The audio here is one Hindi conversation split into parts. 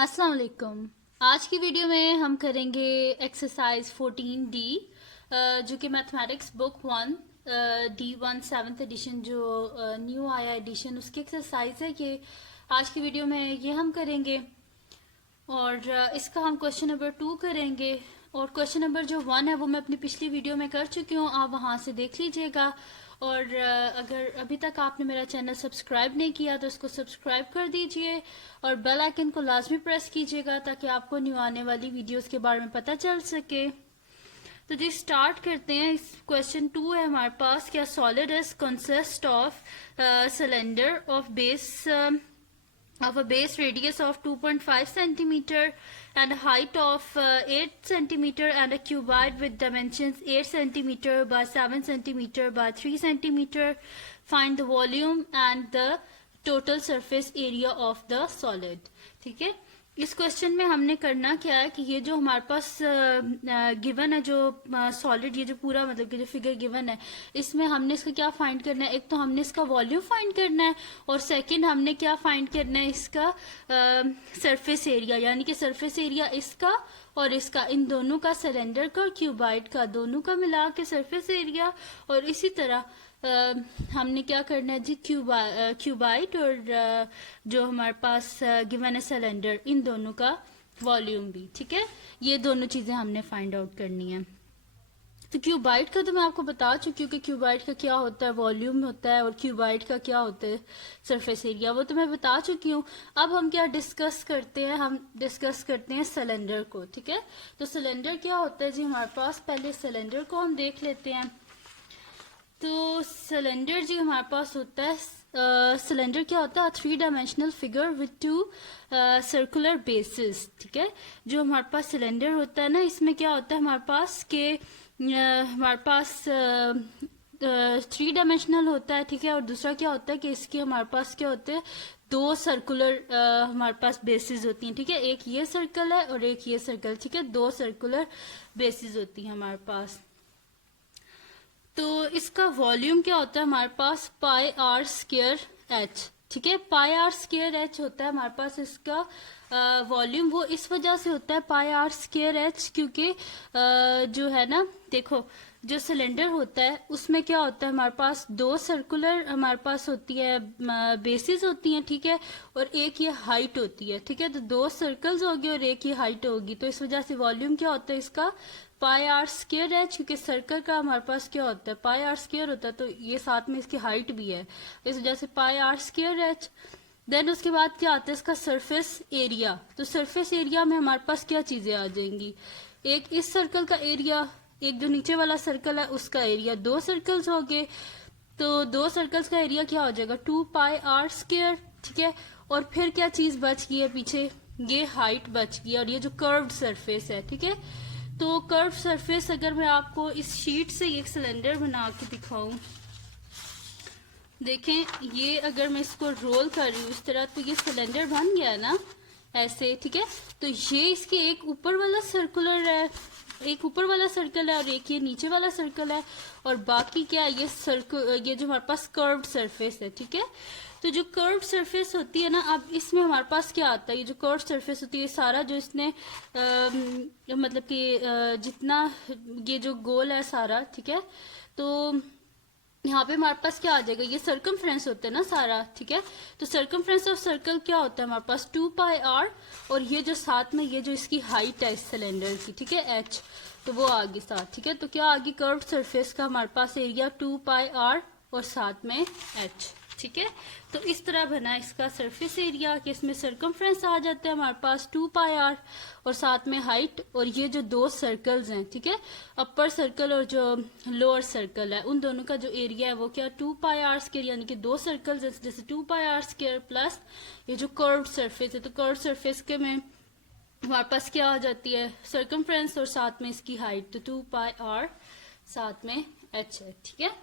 अस्सलाम वालेकुम। आज की वीडियो में हम करेंगे एक्सरसाइज 14D जो कि mathematics book 1 D1 7th edition जो न्यू आया एडिशन उसकी एक्सरसाइज है। ये आज की वीडियो में ये हम करेंगे और इसका हम क्वेश्चन नंबर 2 करेंगे और क्वेश्चन नंबर जो 1 है वो मैं अपनी पिछली वीडियो में कर चुकी हूँ, आप वहाँ से देख लीजिएगा। और अगर अभी तक आपने मेरा चैनल सब्सक्राइब नहीं किया तो इसको सब्सक्राइब कर दीजिए और बेल आइकन को लाजमी प्रेस कीजिएगा ताकि आपको न्यू आने वाली वीडियोस के बारे में पता चल सके। तो जी स्टार्ट करते हैं। इस क्वेश्चन 2 है हमारे पास, क्या solid is consist of cylinder of base of a base radius of 2.5 centimeter and a height of 8 centimeter and a cuboid with dimensions 8 centimeter by 7 centimeter by 3 centimeter. Find the volume and the total surface area of the solid. ठीक है, इस क्वेश्चन में हमने करना क्या है कि ये जो हमारे पास गिवन है, जो सॉलिड, ये जो पूरा मतलब कि जो फिगर गिवन है, इसमें हमने इसका क्या फाइंड करना है। एक तो हमने इसका वॉल्यूम फाइंड करना है और सेकंड हमने क्या फाइंड करना है, इसका सरफेस एरिया, यानी कि सरफेस एरिया इसका और इसका, इन दोनों का, सिलेंडर का और क्यूबाइड का, दोनों का मिला के सरफेस एरिया। और इसी तरह हमने क्या करना है जी, क्यूबाइट और जो हमारे पास गिवन है सिलेंडर, इन दोनों का वॉल्यूम भी। ठीक है, ये दोनों चीजें हमने फाइंड आउट करनी है। तो क्यूबाइट का तो मैं आपको बता चुकी हूँ कि क्यूबाइट का क्या होता है, वॉल्यूम होता है, और क्यूबाइट का क्या होता है, सरफेस एरिया, वो तो मैं बता चुकी हूँ। अब हम क्या डिस्कस करते हैं, हम डिस्कस करते हैं सिलेंडर को। ठीक है, तो सिलेंडर क्या होता है जी हमारे पास, पहले सिलेंडर को हम देख लेते हैं। तो सिलेंडर जी हमारे पास होता है, सिलेंडर क्या होता है, 3 dimensional figure with 2 circular basis. ठीक है, जो हमारे पास सिलेंडर होता है ना, इसमें क्या होता है हमारे पास के हमारे पास 3 डायमेंशनल होता है। ठीक है, और दूसरा क्या होता है कि इसके हमारे पास क्या होते हैं, 2 सर्कुलर हमारे पास बेसिस होती हैं। ठीक है, एक ये सर्कल है और एक ये सर्कल। ठीक है, 2 सर्कुलर बेसिस होती हैं हमारे पास। तो इसका वॉल्यूम क्या होता है हमारे पास, पाई आर स्क्वायर एच। ठीक है, पाई आर स्क्वायर एच होता है हमारे पास इसका वॉल्यूम। वो इस वजह से होता है पाई आर स्क्वायर एच क्योंकि जो है ना, देखो जो सिलेंडर होता है उसमें क्या होता है हमारे पास, 2 सर्कुलर हमारे पास होती है बेसिस होती हैं। ठीक है, और एक ये हाइट होती है। ठीक है, तो 2 सर्कल्स होगी और एक ये हाइट होगी, तो इस वजह से वॉल्यूम क्या होता है इसका, पाई आर स्क्वायर एच, क्योंकि सर्कल का हमारे पास क्या होता है, पाई आर स्क्वायर होता है, तो ये साथ में इसकी हाइट भी है, इस वजह से पाई आर स्क्वायर एच। देन उसके बाद क्या आता है इसका सरफेस एरिया। तो सरफेस एरिया में हमारे पास क्या चीजें आ जाएंगी, एक इस सर्कल का एरिया, एक जो नीचे वाला सर्कल है उसका एरिया, 2 सर्कल्स हो गए, तो 2 सर्कल्स का एरिया क्या हो जाएगा, 2 पाई आर स्क्वायर। ठीक है, और फिर क्या चीज बच गई है पीछे, ये हाइट बच गई और ये जो कर्व्ड सरफेस है। ठीक है, तो कर्व सरफेस अगर मैं आपको इस शीट से एक सिलेंडर बना के दिखाऊं, देखें ये अगर मैं इसको रोल कर रही हूँ इस तरह, तो ये सिलेंडर बन गया ना ऐसे। ठीक है, तो ये इसके एक ऊपर वाला सर्कुलर है, एक ऊपर वाला सर्कल है और एक ये नीचे वाला सर्कल है, और बाकी क्या ये सर्कल, ये जो हमारे पास कर्व्ड सरफेस है। ठीक है, तो जो कर्व्ड सरफेस होती है ना, अब इसमें हमारे पास क्या आता है, ये जो कर्व्ड सरफेस होती है सारा जो इसने मतलब कि जितना ये जो गोल है सारा। ठीक है, तो यहाँ पे हमारे पास क्या आ जाएगा, ये सर्कमफ्रेंस होता है ना सारा। ठीक है, तो सर्कमफ्रेंस ऑफ सर्कल क्या होता है हमारे पास, 2 पाई आर, और ये जो साथ में ये जो इसकी हाइट है इस सिलेंडर की, ठीक है, एच, तो वो आ गई साथ। ठीक है, तो क्या आ गई, कर्व्ड सरफेस का हमारे पास एरिया 2 पाई आर और साथ में एच। ठीक है, तो इस तरह बना इसका सरफेस एरिया कि इसमें सर्कमफ्रेंस आ जाता है हमारे पास 2 पाई आर और साथ में हाइट, और ये जो 2 सर्कल्स हैं। ठीक है, अपर सर्कल और जो लोअर सर्कल है, उन दोनों का जो एरिया है वो क्या, 2 पाई आर स्क्वायर, यानी कि 2 सर्कल्स है जैसे 2 पाई आर स्क्वायर प्लस ये जो कर्व्ड सरफेस है, तो कर्व्ड सरफेस के में हमारे पास क्या आ जाती है, सर्कमफ्रेंस और साथ में इसकी हाइट, तो 2 पाई आर साथ में एच है। ठीक है,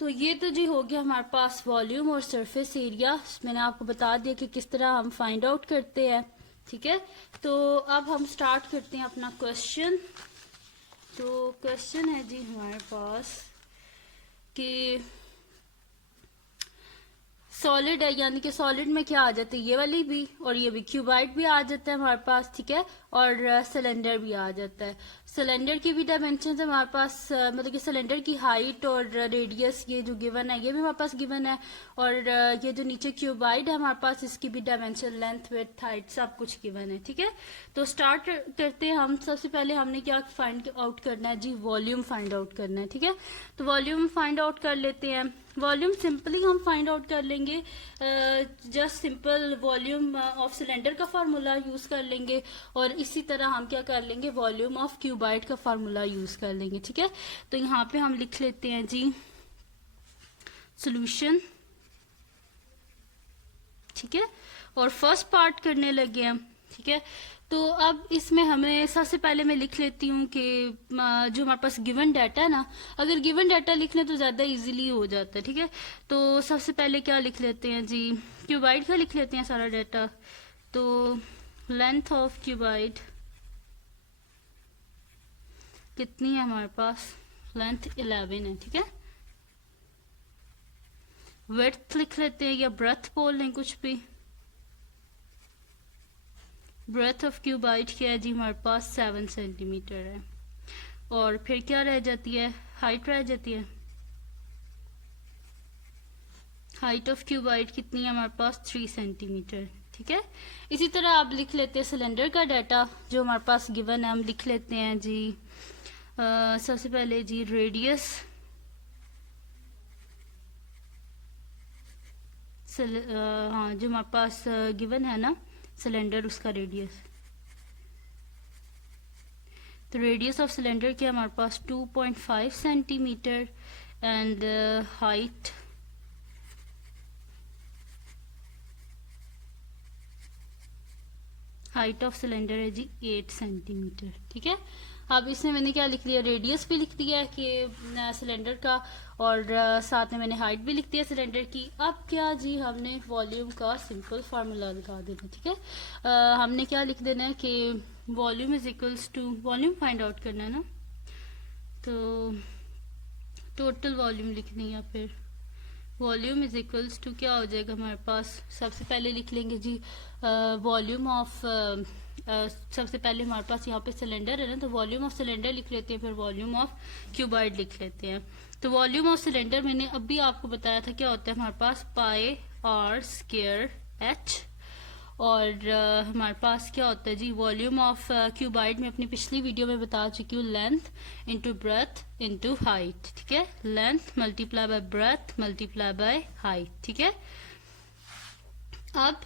तो ये तो जी हो गया हमारे पास वॉल्यूम और सरफेस एरिया। मैंने आपको बता दिया कि किस तरह हम फाइंड आउट करते हैं। ठीक है, तो अब हम स्टार्ट करते हैं अपना क्वेश्चन। तो क्वेश्चन है जी हमारे पास कि सॉलिड है, यानी कि सॉलिड में क्या आ जाता है, ये वाली भी और ये भी, क्यूबाइड भी आ जाता है हमारे पास, ठीक है, और सिलेंडर भी आ जाता है। सिलेंडर की भी डायमेंशन है हमारे पास, मतलब कि सिलेंडर की हाइट और रेडियस ये जो गिवन है ये भी हमारे पास गिवन है, और ये जो नीचे क्यूबाइड है हमारे पास इसकी भी डायमेंशन, लेंथ, विड्थ, हाइट सब कुछ गिवन है, ठीक है। तो स्टार्ट करते हैं हम। सबसे पहले हमने क्या फाइंड आउट करना है जी, वॉल्यूम फाइंड आउट करना है, ठीक है। तो वॉल्यूम फाइंड आउट कर लेते हैं। वॉल्यूम सिंपली हम फाइंड आउट कर लेंगे, just simple volume of cylinder का फार्मूला यूज कर लेंगे, और इसी तरह हम क्या कर लेंगे, वॉल्यूम ऑफ क्यूबाइड का फार्मूला यूज कर लेंगे, ठीक है। तो यहाँ पे हम लिख लेते हैं जी सॉल्यूशन, ठीक है, और फर्स्ट पार्ट करने लगे हम, ठीक है। तो अब इसमें हमें सबसे पहले मैं लिख लेती हूँ कि जो हमारे पास गिवन डाटा है ना, अगर गिवन डाटा लिख लें तो ज़्यादा इजीली हो जाता है, ठीक है। तो सबसे पहले क्या लिख लेते हैं जी, क्यूबाइड का लिख लेते हैं सारा डाटा। तो लेंथ ऑफ क्यूबाइड कितनी है हमारे पास, लेंथ 11 है, ठीक है। विड्थ लिख लेते हैं या ब्रेथ बोल लें, कुछ भी। ब्रेथ ऑफ क्यूबाइड क्या है जी हमारे पास 7 सेंटीमीटर है, और फिर क्या रह जाती है, हाइट रह जाती है। हाइट ऑफ क्यूबाइड कितनी है हमारे पास 3 सेंटीमीटर, ठीक है। इसी तरह आप लिख लेते हैं सिलेंडर का डाटा जो हमारे पास गिवन है, हम लिख लेते हैं जी सबसे पहले जी रेडियस, हाँ जो हमारे पास गिवन है ना सिलेंडर, उसका रेडियस। तो रेडियस ऑफ सिलेंडर क्या हमारे पास 2.5 centimetre, and height of cylinder है जी 8 सेंटीमीटर, ठीक है। अब इसमें मैंने क्या लिख दिया, रेडियस भी लिख दिया है कि सिलेंडर का, और साथ में मैंने हाइट भी लिख दिया सिलेंडर की। अब क्या जी, हमने वॉल्यूम का सिंपल फार्मूला लगा देना, ठीक है। हमने क्या लिख देना है कि volume is equals to, volume find out करना है ना, तो टोटल वॉल्यूम लिखनी है, फिर वॉल्यूम इज इक्वल्स टू क्या हो जाएगा हमारे पास, सबसे पहले लिख लेंगे जी वॉल्यूम ऑफ, सबसे पहले हमारे पास यहाँ पे सिलेंडर है ना, तो वॉल्यूम ऑफ सिलेंडर लिख लेते हैं, फिर वॉल्यूम ऑफ क्यूबाइड लिख लेते हैं। तो वॉल्यूम ऑफ सिलेंडर मैंने अभी आपको बताया था क्या होता है हमारे पास, पाई आर स्क्वायर एच, और हमारे पास क्या होता है जी वॉल्यूम ऑफ क्यूबाइड में अपनी पिछली वीडियो में बता चुकी हूँ, length into breadth into height, ठीक है। Length multiply by breath multiply by height, ठीक है। अब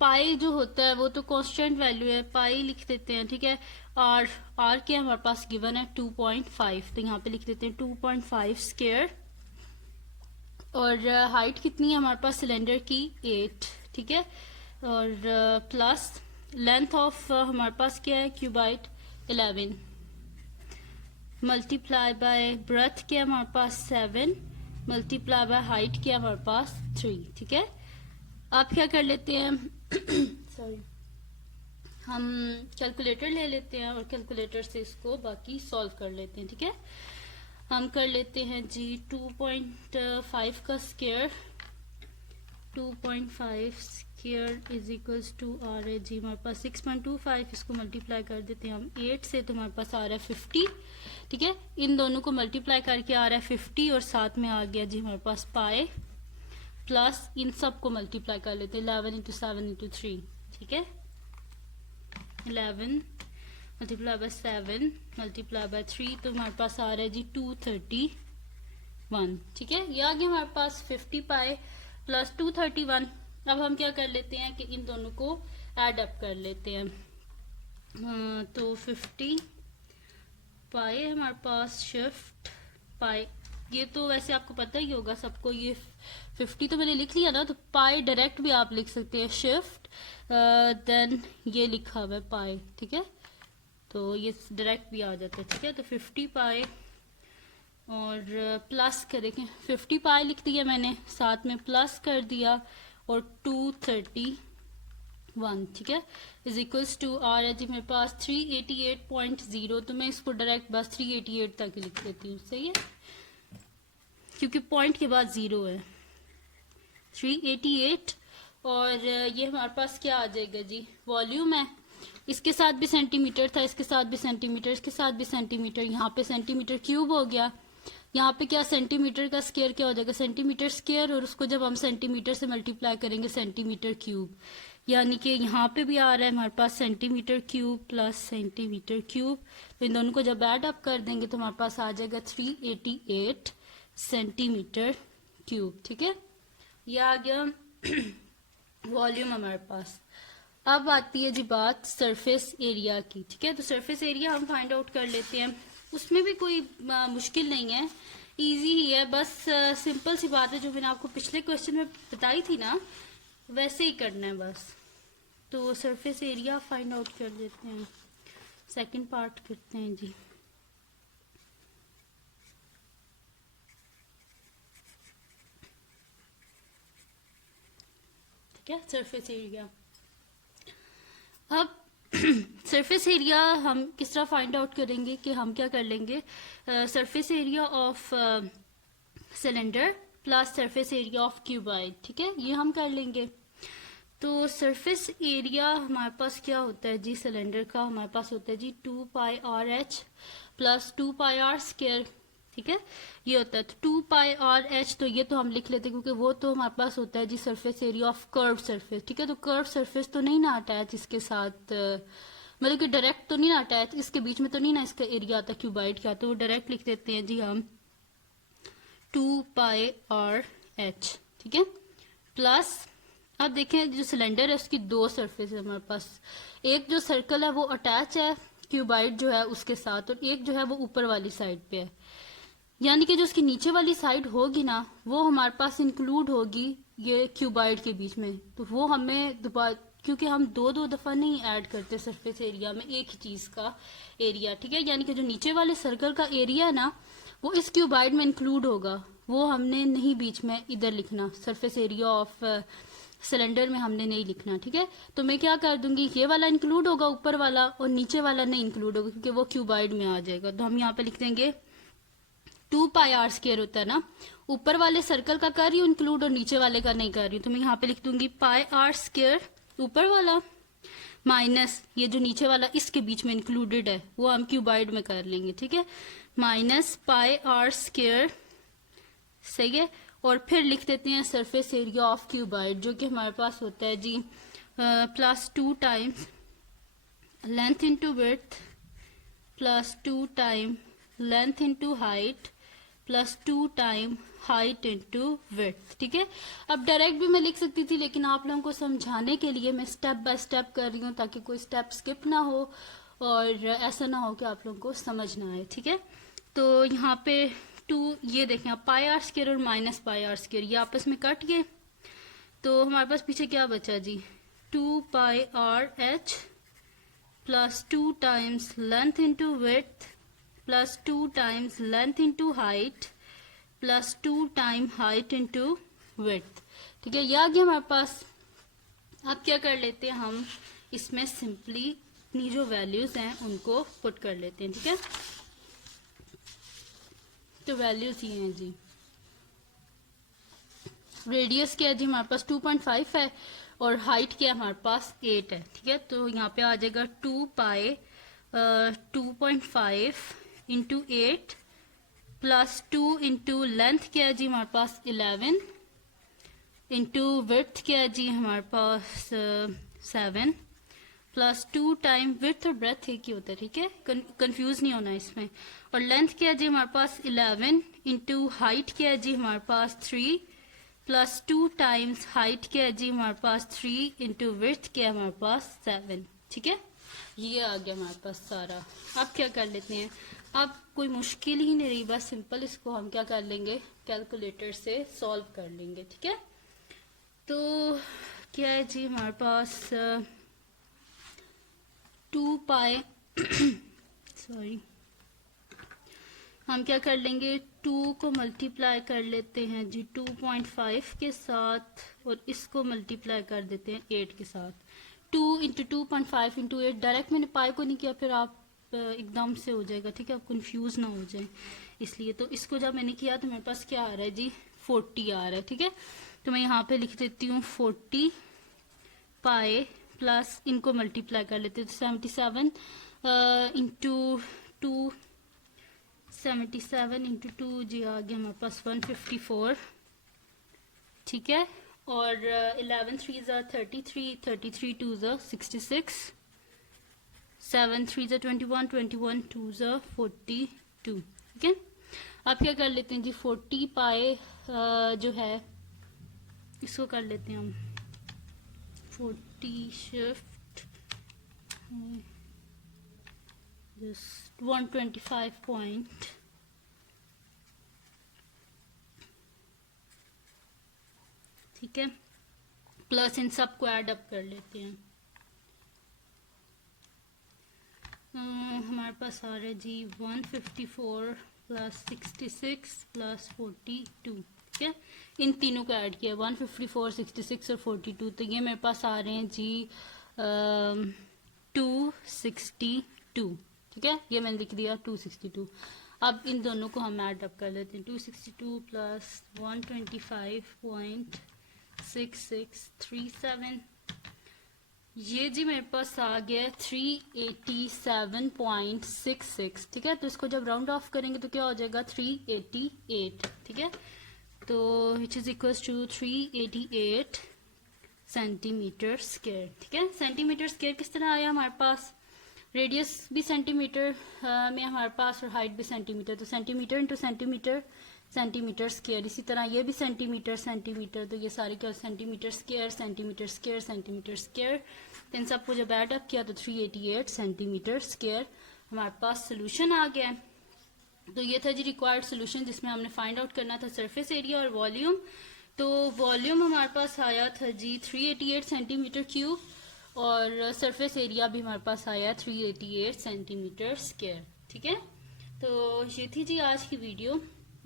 पाई जो होता है वो तो कांस्टेंट वैल्यू है, पाई लिख देते हैं, ठीक है। आर, आर क्या हमारे पास गिवन है 2.5, तो यहाँ पे लिख देते हैं 2.5 स्क्वायर, और हाइट कितनी है हमारे पास सिलेंडर की 8, ठीक है, और प्लस लेंथ ऑफ हमारे पास क्या है क्यूबाइड 11, मल्टीप्लाई बाय ब्रेथ क्या है हमारे पास 7, मल्टीप्लाई बाय हाइट क्या है हमारे पास 3, ठीक है। आप क्या कर लेते हैं सॉरी, हम कैलकुलेटर ले लेते हैं और कैलकुलेटर से इसको बाकी सॉल्व कर लेते हैं, ठीक है। हम कर लेते हैं जी 2.5 का square, 2.5 square is equals to आ रहा है जी हमारे पास 6.25, इसको मल्टीप्लाई कर देते हैं हम 8 से, तो हमारे पास आ रहा है 50, ठीक है। इन दोनों को मल्टीप्लाई करके आ रहा है 50, और साथ में आ गया जी हमारे पास पाई, प्लस इन सब को मल्टीप्लाई कर लेते हैं 11 इंटू 7 इंटू 3, ठीक है। 11 मल्टीप्लाई बाय 7 मल्टीप्लाई बाय 3, तो हमारे पास आ रहा है जी 231, ठीक है। ये आ गया हमारे पास 50 पाई प्लस 231। अब हम क्या कर लेते हैं कि इन दोनों को ऐड अप कर लेते हैं, तो 50 पाई है हमारे पास, शिफ्ट पाई, ये तो वैसे आपको पता ही होगा सबको, ये 50 तो मैंने लिख लिया ना, तो पाई डायरेक्ट भी आप लिख सकते हैं, शिफ्ट देन ये लिखा हुआ है पाई, ठीक है, तो ये डायरेक्ट भी आ जाता है, ठीक है। तो 50 पाई और प्लस करेंगे, 50 पाई लिख दिया मैंने, साथ में प्लस कर दिया, और 231, ठीक है, इज इक्वल्स टू आ रहा है जी मेरे पास 388.0, तो मैं इसको डायरेक्ट बस 388 तक लिख देती हूँ, सही है, क्योंकि पॉइंट के बाद 0 है, 388। और ये हमारे पास क्या आ जाएगा जी, वॉल्यूम है। इसके साथ भी सेंटीमीटर था, इसके साथ भी सेंटीमीटर, इसके साथ भी सेंटीमीटर, यहाँ पे सेंटीमीटर क्यूब हो गया। यहाँ पे क्या सेंटीमीटर का स्क्वायर क्या हो जाएगा, सेंटीमीटर स्क्वायर, और उसको जब हम सेंटीमीटर से मल्टीप्लाई करेंगे सेंटीमीटर क्यूब, यानी कि यहाँ पे भी आ रहा है हमारे पास centimetre cube plus centimetre cube. तो इन दोनों को जब ऐड अप कर देंगे तो हमारे पास आ जाएगा 388 सेंटीमीटर क्यूब। ठीक है, ये आ गया वॉल्यूम हमारे पास। अब आती है जी बात सरफेस एरिया की। ठीक है, तो सरफेस एरिया हम फाइंड आउट कर लेते हैं। उसमें भी कोई मुश्किल नहीं है, इजी ही है, बस सिंपल सी बात है जो मैंने आपको पिछले क्वेश्चन में बताई थी ना, वैसे ही करना है बस। तो सरफेस एरिया फाइंड आउट कर लेते हैं, सेकंड पार्ट करते हैं जी। ठीक है, सरफेस एरिया। अब सरफेस एरिया हम किस तरह फाइंड आउट करेंगे कि हम क्या कर लेंगे, surface area of cylinder plus surface area of cuboid. ठीक है, ये हम कर लेंगे। तो सरफेस एरिया हमारे पास क्या होता है जी, सिलेंडर का हमारे पास होता है जी 2πr(h) प्लस 2πr²। ठीक है, ये होता है तो 2πr(h), तो ये तो हम लिख लेते हैं क्योंकि वो तो हमारे पास होता है जी surface area of curve surface. ठीक है, तो कर्व सरफेस तो नहीं ना अटैच इसके साथ, मतलब कि डायरेक्ट तो नहीं ना अटैच, इसके बीच में तो नहीं ना इसका एरिया आता क्यूबाइड का, तो वो डायरेक्ट लिख देते हैं जी हम 2πr(h). ठीक है, प्लस अब देखें जो सिलेंडर है उसकी दो सरफेस है हमारे पास, एक जो सर्कल है वो अटैच है क्यूबाइड जो है उसके साथ, और एक जो है वो ऊपर वाली साइड पे है, यानी कि जो उसकी नीचे वाली साइड होगी ना वो हमारे पास इंक्लूड होगी ये क्यूबाइड के बीच में। तो वो हमें दोबारा, क्योंकि हम दो दो दफा नहीं ऐड करते सरफेस एरिया में एक ही चीज का एरिया। ठीक है, यानी कि जो नीचे वाले सर्कल का एरिया है ना वो इस क्यूबाइड में इंक्लूड होगा, वो हमने नहीं बीच में इधर लिखना, सरफेस एरिया ऑफ सिलेंडर में हमने नहीं लिखना। ठीक है, तो मैं क्या कर दूंगी, ये वाला इंक्लूड होगा ऊपर वाला और नीचे वाला नहीं इंक्लूड होगा क्योंकि वो क्यूबाइड में आ जाएगा। तो हम यहाँ पे लिख देंगे 2πr² होता है ना, ऊपर वाले सर्कल का कर रही हूँ इंक्लूड और नीचे वाले का नहीं कर रही हूँ, तो मैं यहाँ पे लिख दूंगी πr² ऊपर वाला माइनस ये जो नीचे वाला इसके बीच में इंक्लूडेड है वो हम क्यूबाइड में कर लेंगे। ठीक है, माइनस πr², सही है, और फिर लिख देते हैं सरफेस एरिया ऑफ क्यूबाइड जो कि हमारे पास होता है जी plus 2 times length into width plus 2 time length into height plus 2 time height into width. ठीक है, अब डायरेक्ट भी मैं लिख सकती थी लेकिन आप लोगों को समझाने के लिए मैं स्टेप बाय स्टेप कर रही हूँ ताकि कोई स्टेप स्किप ना हो और ऐसा ना हो कि आप लोगों को समझ ना आए। ठीक है, तो यहाँ पे 2 ये देखें आप πr² और माइनस πr² ये आपस में कट गए, तो हमारे पास पीछे क्या बचा जी 2πr(h) plus 2 times length into width plus 2 times length into height plus 2 time height into width. ठीक है, ये आ गया हमारे पास। अब क्या कर लेते हैं हम इसमें सिंपली अपनी जो वैल्यूज हैं उनको पुट कर लेते हैं। ठीक है, तो वैल्यूज ये हैं जी, रेडियस क्या है जी हमारे पास 2.5 है और हाइट क्या है हमारे पास 8 है। ठीक है, तो यहाँ पे आ जाएगा 2.5 इंटू 8 प्लस 2 इंटू लेंथ क्या है जी हमारे पास 11 इंटू विड्थ क्या है जी हमारे पास 7 प्लस 2 टाइम विड्थ और ब्रेथ एक ही होता है। ठीक है, कंफ्यूज नहीं होना इसमें। और लेंथ क्या है जी हमारे पास 11 इंटू हाइट क्या है जी हमारे पास 3 प्लस 2 टाइम्स हाइट क्या है जी हमारे पास 3 इंटू विड्थ क्या है हमारे पास 7। ठीक है, ये आ गया हमारे पास सारा। अब क्या कर लेते हैं, अब कोई मुश्किल ही नहीं रही, बस सिंपल इसको हम क्या कर लेंगे कैलकुलेटर से सॉल्व कर लेंगे। ठीक है, तो क्या है जी हमारे पास 2π सॉरी हम क्या कर लेंगे 2 को मल्टीप्लाई कर लेते हैं जी 2.5 के साथ और इसको मल्टीप्लाई कर देते हैं 8 के साथ। 2 इंटू 2.5 इंटू 8, डायरेक्ट मैंने पाई को नहीं किया फिर आप एकदम से हो जाएगा। ठीक है, आप कंफ्यूज ना हो जाए इसलिए, तो इसको जब मैंने किया तो मेरे पास क्या आ रहा है जी 40 आ रहा है। ठीक है, तो मैं यहाँ पे लिख देती हूँ 40 पाए प्लस इनको मल्टीप्लाई कर लेते हैं, तो 77 इंटू 2, 77 इंटू 2 जी आ गया हमारे पास 154, ठीक है। और 11 3 ज़ा 33, 33 2 ज़ा 66, 7 3 ज़ा 21, 21 2 ज़ा 42, ठीक है। अब क्या कर लेते हैं जी, 40 पाए जो है इसको कर लेते हैं हम 40 शिफ्ट 125 पॉइंट, ठीक है, प्लस इन सब को ऐड अप कर लेते हैं। हमारे पास आ रहा है जी 154 प्लस 66 प्लस 42, ठीक है। इन तीनों को ऐड किया 154, 66 और 42, तो ये मेरे पास आ रहे हैं जी 262, ठीक है। ये मैंने लिख दिया 262। अब इन दोनों को हम ऐड अप कर लेते हैं, 262 प्लस 125.6637, ये जी मेरे पास आ गया 387.66, ठीक है। तो इसको जब राउंड ऑफ करेंगे तो क्या हो जाएगा 388, ठीक है। तो which is equal to 388 centimetre square, ठीक है। सेंटीमीटर स्क्वायर किस तरह आया हमारे पास, रेडियस भी सेंटीमीटर में हमारे पास और हाइट भी सेंटीमीटर, तो centimetre into centimetre, centimetre square. इसी तरह ये भी सेंटीमीटर सेंटीमीटर, तो ये सारे क्या centimetre square centimetre square centimetre square, तो इन सबको जब ऐड अप किया तो 388 सेंटीमीटर स्क्वायर हमारे पास सोल्यूशन आ गया। तो ये था जी रिक्वायर्ड सोल्यूशन, जिसमें हमने फाइंड आउट करना था सरफेस एरिया और वॉल्यूम। तो वॉल्यूम हमारे पास आया था जी 388 सेंटीमीटर क्यूब, और सरफेस एरिया भी हमारे पास आया 388 सेंटीमीटर स्क्वायर, ठीक है। तो ये थी जी आज की वीडियो।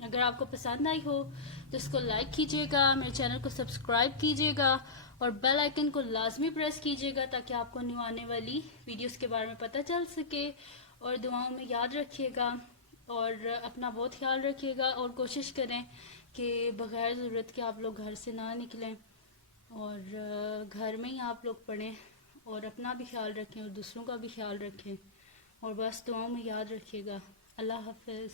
अगर आपको पसंद आई हो तो इसको लाइक कीजिएगा, मेरे चैनल को सब्सक्राइब कीजिएगा और बेल आइकन को लाजमी प्रेस कीजिएगा, ताकि आपको न्यू आने वाली वीडियोस के बारे में पता चल सके। और दुआओं में याद रखिएगा और अपना बहुत ख्याल रखिएगा, और कोशिश करें कि बग़ैर ज़रूरत के आप लोग घर से ना निकलें और घर में ही आप लोग पढ़ें, और अपना भी ख्याल रखें और दूसरों का भी ख्याल रखें, और बस दुआओं में याद रखिएगा। अल्लाह हाफ़िज़।